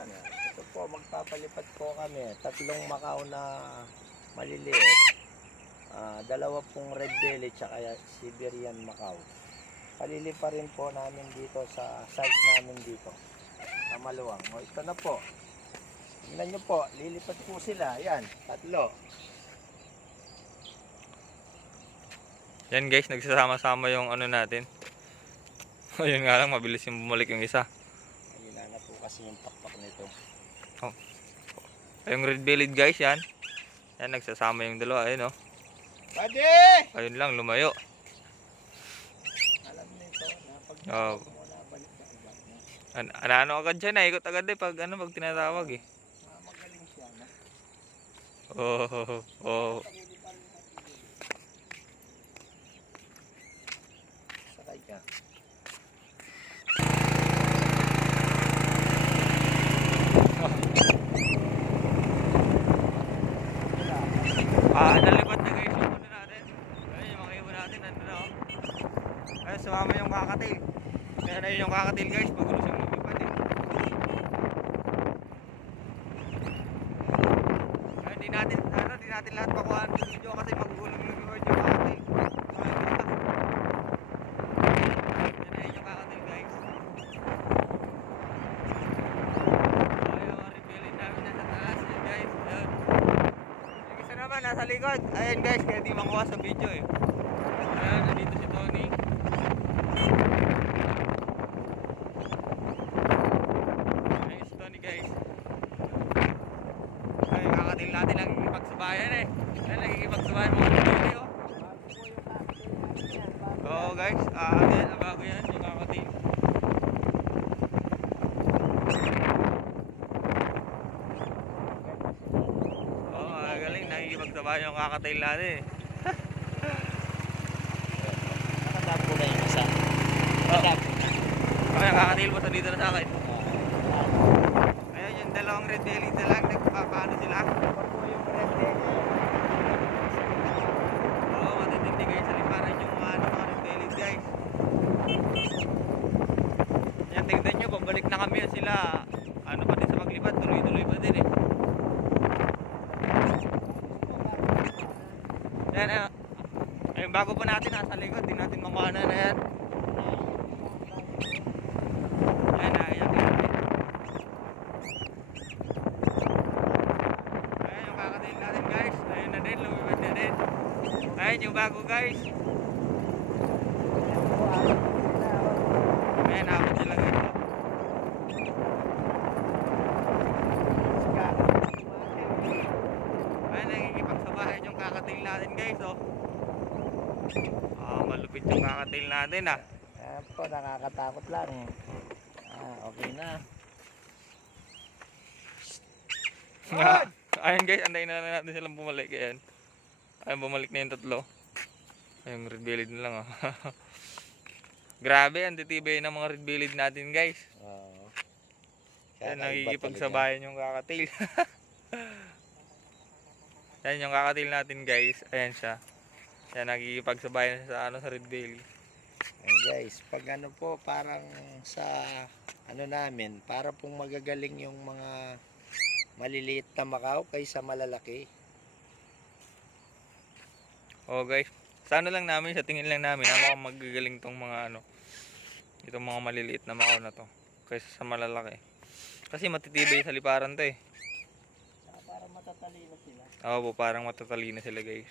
Sana. Ito po, magpapalipat po kami. 3 Macau na maliliit. Dalawa pong red belly tsaka Siberian Macau. Palilipa rin po namin dito sa site namin dito. Sa Maluwang. O, ito na po. Tingnan nyo po, lilipat po sila. Yan, 3. Yan guys, nagsasama-sama yung ano natin. Ayun nga lang, mabilis yung bumalik yung isa. Ayun na po kasi yung pakpak nito. Oh. Yung red bellied guys, yan. Yan, nagsasama yung dalawa. Ayun oh. Buddy! Ayun lang, lumayo. Alam nito na pag Oh. mo na balik na agad na. Ano agad siya, naikot agad eh pag tinatawag eh. Magaling siya, no? Oh, oh. Sakay ka. Nalipad na guys yung ano natin. Ayun, yung mga ibon natin, nandun oh. Ayun, sumama yung kakatil. Ayun, ayun yung kakatil guys, pagulo siyang lumipad eh. Ayun, di natin lahat pakuhaan yung video kasi magugulong yung reward yung kakatil. Ayun yung kakatil guys. Ayun, revealin namin na sa taas yun guys. Ayun. Yung isa naman, nasa likod. Ayun guys, kaya di makuha sa video eh. Ayun, nandito si Tony. Ayun si Tony guys. Ayun, kakatil natin nakikipagsabayan eh. Ayun, nakikipagsabayan mga video oh. Oo guys, yan, bago yan yung kakatil. Oo, galing, nakikipagsabayan yung kakatil natin eh. Nakatapo na yung isa. Kaya kakatil mo sa dito na sa akin. Ayun, yung dalawang red belly na lang, nagpapaano sila. Oo, matitindi guys, sa liparan yung mga red belly guys. Yan, tingnan nyo, pabalik na kami sila. Ano pa din sa paglipad, tuloy-tuloy pa din eh. Yan, ayun, bago pa natin nasa likod, di natin makuha na yan. Ayan na, ayan. Ayan yung kakatil natin guys. Ayun na din, lumipad na din. Ayan yung bago guys. Ayan, nakapit sila guys. Ayan, nakikipagsabahan yung kakatil natin guys oh. Malupit yung kakatil natin ah. Ayan po, nakakatakot lang. Okay na. Ayun guys, antayin na natin silang bumalik. Ayan. Ayun, bumalik na yung 3. Ayun, red bellied na lang oh. Grabe, ang titibay ng mga red bellied natin guys. Ayan, nakikipagsabayan yung kakatil. Ayan yung kakatil natin guys. Ayan siya. Ayan, nakikipagsabayan sa sa red belly. Ayan guys, pag ano po, parang sa ano namin, para pong magagaling yung mga maliliit na Macau kaysa malalaki. Oh guys, sa ano lang namin, sa tingin lang namin, mukhang magagaling tong mga itong mga maliliit na Macau na to kaysa sa malalaki. Kasi matitibay sa liparan to eh. Para matatalino sila. Oo po, parang matatalino sila guys.